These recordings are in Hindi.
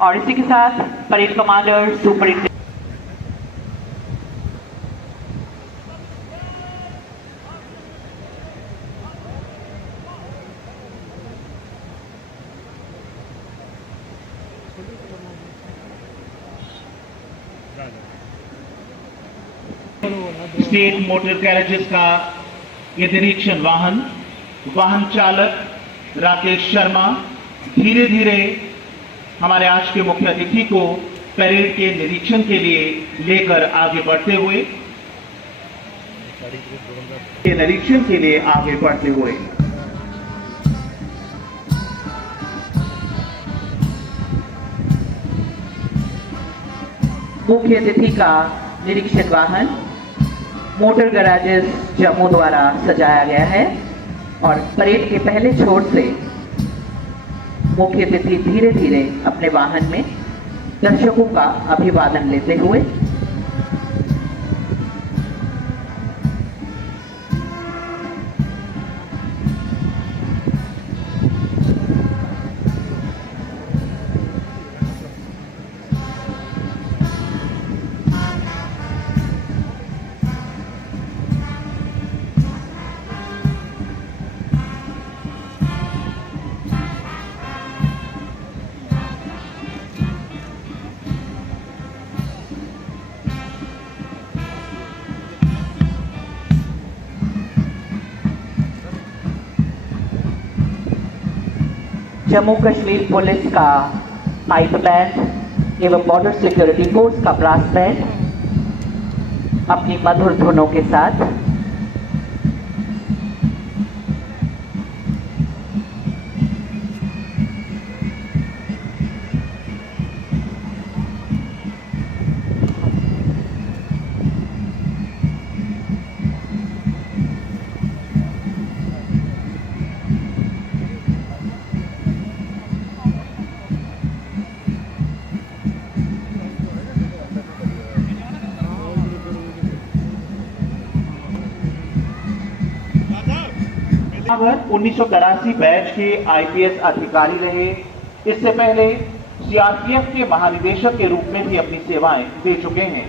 और इसी के साथ parade commander superintendent state motor carriages का ये निरीक्षण वाहन चालक राकेश शर्मा धीरे धीरे हमारे आज के मुख्य अतिथि को परेड के निरीक्षण के लिए लेकर आगे बढ़ते हुए मुख्य अतिथि का निरीक्षण वाहन मोटर गैराजेस जम्मू द्वारा सजाया गया है और परेड के पहले छोर से मुख्य अतिथि धीरे धीरे अपने वाहन में दर्शकों का अभिवादन लेते हुए जम्मू कश्मीर पुलिस का पाइप बैंड एवं बॉर्डर सिक्योरिटी फोर्स का ब्रास बैंड अपनी मधुर धुनों के साथ अगर 1983 बैच के आईपीएस अधिकारी रहे। इससे पहले सीआरपीएफ के महानिदेशक के रूप में भी अपनी सेवाएं दे चुके हैं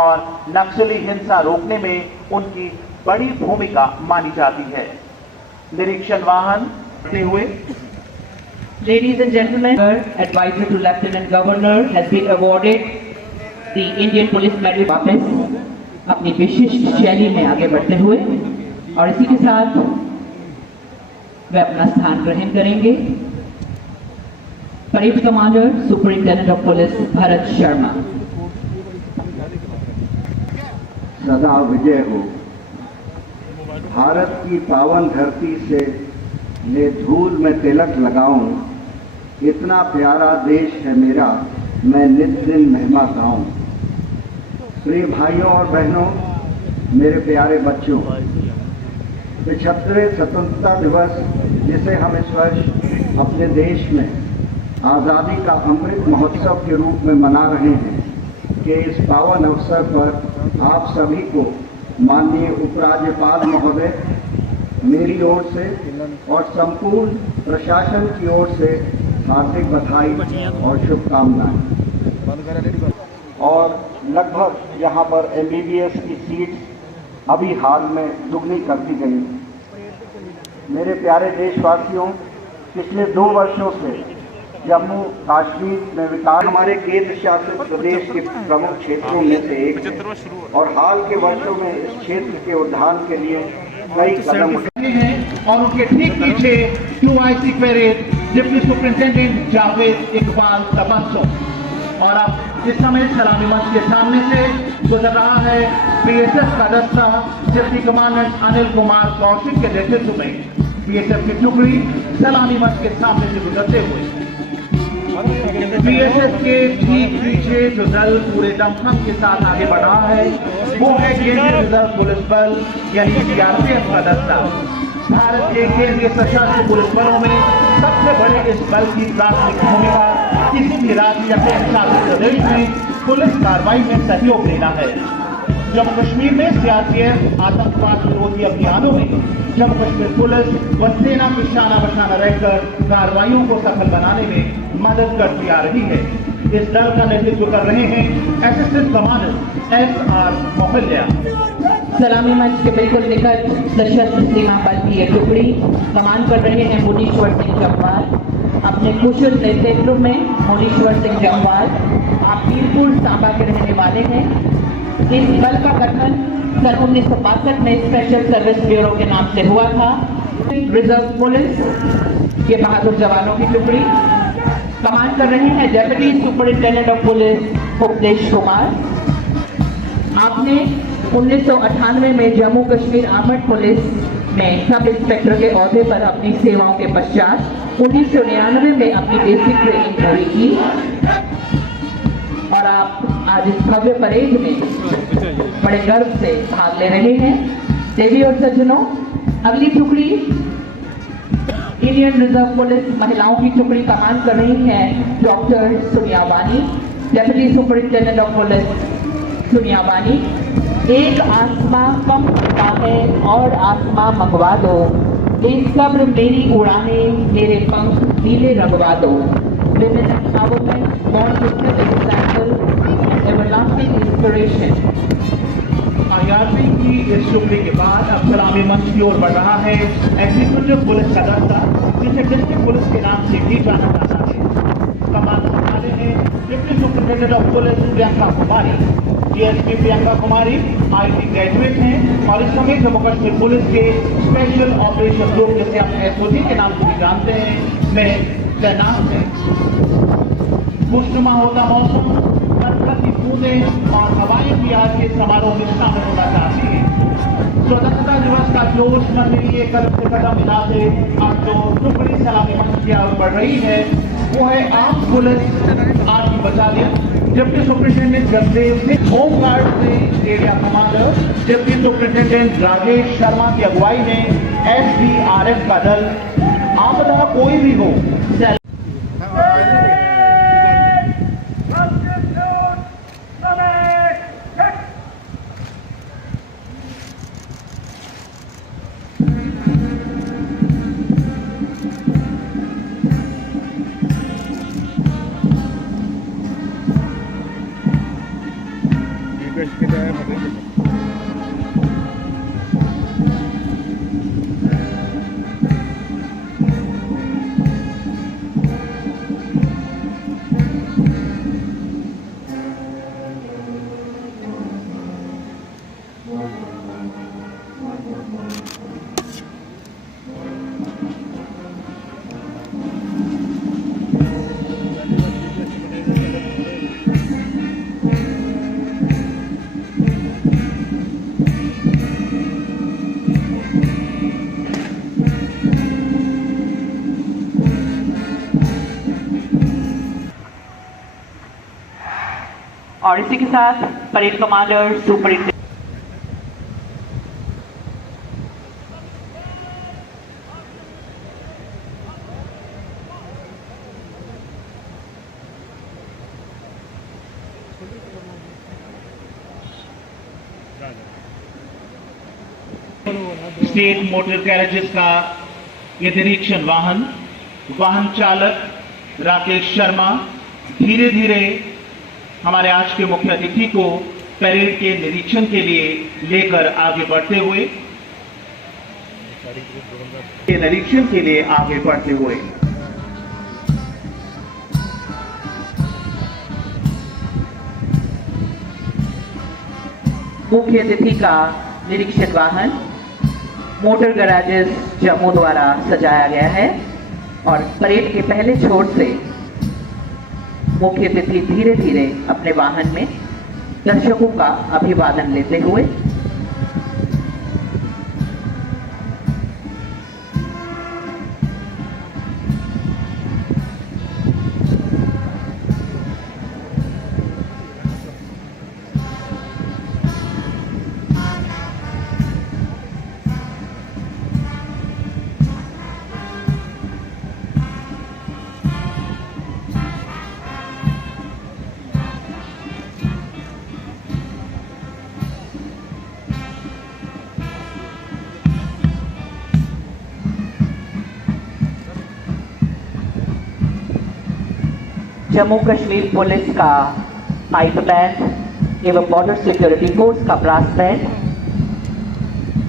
और नक्सली हिंसा रोकने में उनकी बड़ी भूमिका मानी जाती है। निरीक्षण वाहन हुए Ladies and gentlemen, advisor to Lieutenant Governor has been awarded the Indian Police Medal। वापस अपनी विशिष्ट शैली में आगे बढ़ते हुए और इसी के साथ वे अपना स्थान ग्रहण करेंगे। Parade commander superintendent of police Bharat Sharma. सदा विजय हो। भारत की पावन धरती से मैं धूल में तिलक लगाऊं, इतना प्यारा देश है मेरा, मैं नित दिन महिमा गाऊं। प्रिय भाइयों और बहनों, मेरे प्यारे बच्चों, 75वें स्वतंत्रता दिवस जिसे हम इस वर्ष अपने देश में आज़ादी का अमृत महोत्सव के रूप में मना रहे हैं कि इस पावन अवसर पर आप सभी को माननीय उपराज्यपाल महोदय, मेरी ओर से और संपूर्ण प्रशासन की ओर से हार्दिक बधाई और शुभकामनाएं। और लगभग यहाँ पर एमबीबीएस की सीट अभी हाल में दुगनी कर दी गई। मेरे प्यारे देशवासियों, पिछले 2 वर्षों से जम्मू कश्मीर में विकास हमारे केंद्र शासित प्रदेश के प्रमुख क्षेत्रों में से एक है और हाल के वर्षों में इस क्षेत्र के उद्धार के लिए कई कदम उठाए हैं और उनके ठीक पीछे QIC parade deputy superintendent Javed Iqbal Tabassum और अब इस समय सलामी मंच के सामने से गुजर रहा है BSF का दस्ता डिप्टी कमांडेंट अनिल कुमार कौशिक के नेतृत्व में BSF की टुकड़ी सलामी मंच के सामने से गुजरते हुए BSF के ठीक पीछे जो दल पूरे दमखम के साथ आगे बढ़ रहा है वो है केंद्रीय रिजर्व पुलिस बल यानी CRPF का दस्ता। भारत के केंद्रीय सशस्त्र पुलिस बलों में सबसे बड़े इस बल की प्राथमिक भूमिका किसी भी राज्य या केंद्रशासित प्रदेश में पुलिस कार्रवाई में सहयोग देना है। जम्मू कश्मीर में CRPF आतंकवाद विरोधी अभियानों में जम्मू कश्मीर पुलिस व सेना की शाना बशाना रहकर कार्रवाइयों को सफल बनाने में मदद करती आ रही है। इस दल का नेतृत्व कर रहे हैं असिस्टेंट कमांडेंट SR मोहल्ला। सलामी मंच के बिल्कुल निकट सशस्त्र सीमा बल की ये टुकड़ी कमान कर रहे हैं मुनीश्वर सिंह जम्वाल। अपने कुशल नेतृत्व में मुनीश्वर सिंह जम्वाल आप पीरपुर सांबा के रहने वाले हैं। इस बल का गठन सन 1962 में स्पेशल सर्विस ब्यूरो के नाम से हुआ था। रिजर्व पुलिस के बहादुर जवानों की टुकड़ी कमान कर रहे हैं डेप्यूटी सुपरिंटेंडेंट ऑफ पुलिस उपदेश कुमार। आपने 1998 में जम्मू कश्मीर आर्मड पुलिस में सब इंस्पेक्टर के ओहदे पर अपनी सेवाओं के पश्चात 1999 में अपनी बेसिक ट्रेनिंग पूरी की और आप आज इस भव्य परेड में बड़े गर्व से भाग ले रहे हैं। देवी और सज्जनों, अगली टुकड़ी इंडियन रिजर्व पुलिस महिलाओं की टुकड़ी कमान कर रही है डॉक्टर सोनिया वानी, deputy superintendent of police Sonia वानी। एक आसमां कम होता है और आसमां मंगवा दो, बेसब्र मेरी उड़ाने मेरे पंख नीले रंगवा दो। Women empowerment, born to set example and everlasting inspiration. IRP की इस टुकड़ी के बाद अब सलामी मंच की ओर बढ़ रहा है एग्जीक्यूटिव पुलिस का दस्ता जिसे डिस्ट्रिक्ट पुलिस के नाम से भी जाना जाता है। कमान संभाले हैं deputy superintendent of police Priyanka Kumari. DSP Priyanka Kumari IT graduate हैं और इस समय जम्मू कश्मीर पुलिस के स्पेशल ऑपरेशन ग्रुप जिसे हम SOG के नाम से भी जानते हैं में तैनात है। खुशनुमा होता मौसम, बरसाती बूंदें और हवाएं भी आज के समारोह में शामिल होना चाहती हैं। स्वतंत्रता दिवस का जोश मन में लिए कदम से कदम मिलाते आज जो टुकड़ी सलामी मंच की ओर बढ़ रही है वो है arm police army battalion. Deputy superintendent Jagdev Singh, home guard से area commander deputy superintendent Rajesh Sharma की अगुवाई में SDRF का दल आपदा कोई भी हो और इसी के साथ parade commander superintendent state motor carriages का ये निरीक्षण वाहन चालक राकेश शर्मा धीरे धीरे हमारे आज के मुख्य अतिथि को परेड के निरीक्षण के लिए लेकर आगे बढ़ते हुए मुख्य अतिथि का निरीक्षण वाहन मोटर गैराजेस जम्मू द्वारा सजाया गया है और परेड के पहले छोर से मुख्य अतिथि धीरे धीरे अपने वाहन में दर्शकों का अभिवादन लेते हुए जम्मू कश्मीर पुलिस का पाइप बैंड एवं बॉर्डर सिक्योरिटी फोर्स का ब्रास बैंड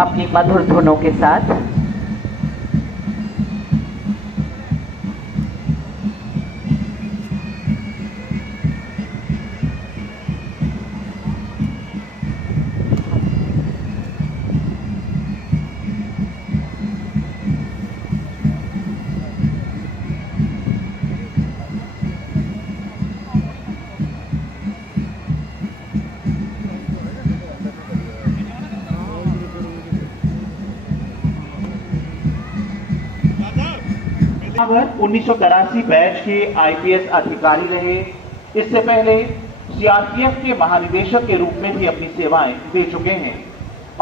अपनी मधुर धुनों के साथ अगर 1983 बैच के आईपीएस अधिकारी रहे। इससे पहले सीआरपीएफ के महानिदेशक के रूप में भी अपनी सेवाएं दे चुके हैं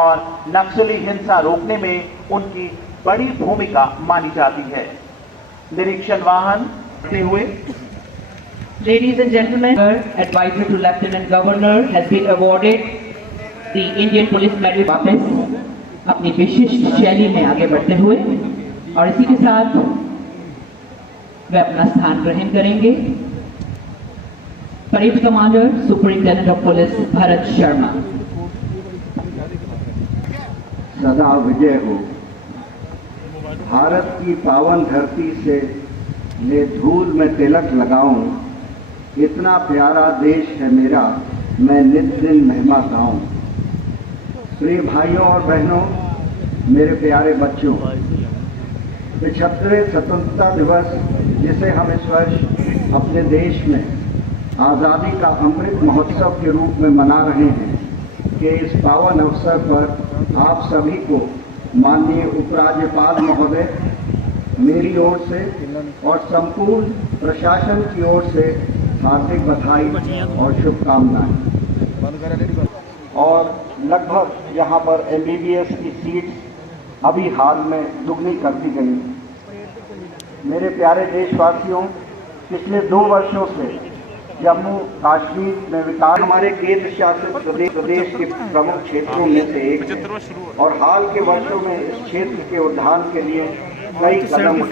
और नक्सली हिंसा रोकने में उनकी बड़ी भूमिका मानी जाती है। निरीक्षण वाहन करते हुए Ladies and gentlemen, advisor to Lieutenant Governor has been awarded the Indian Police Medal। वापस अपनी विशिष्ट शैली में आगे बढ़ते हुए और इसी के साथ वे अपना स्थान ग्रहण करेंगे। Parade commander superintendent of police Bharat Sharma. सदा विजय हो। भारत की पावन धरती से ले धूल में तिलक लगाऊं, इतना प्यारा देश है मेरा, मैं नित दिन महिमा गाऊं। प्रिय भाइयों और बहनों, मेरे प्यारे बच्चों, 75वें स्वतंत्रता दिवस जिसे हम इस वर्ष अपने देश में आज़ादी का अमृत महोत्सव के रूप में मना रहे हैं कि इस पावन अवसर पर आप सभी को माननीय उपराज्यपाल महोदय, मेरी ओर से और संपूर्ण प्रशासन की ओर से हार्दिक बधाई और शुभकामनाएं। और लगभग यहाँ पर MBBS की सीट अभी हाल में दुगनी कर दी गई। मेरे प्यारे देशवासियों, पिछले 2 वर्षों से जम्मू कश्मीर में विकास हमारे केंद्र शासित प्रदेश के प्रमुख क्षेत्रों में से एक है और हाल के वर्षों में इस क्षेत्र के उद्धार के लिए कई कदम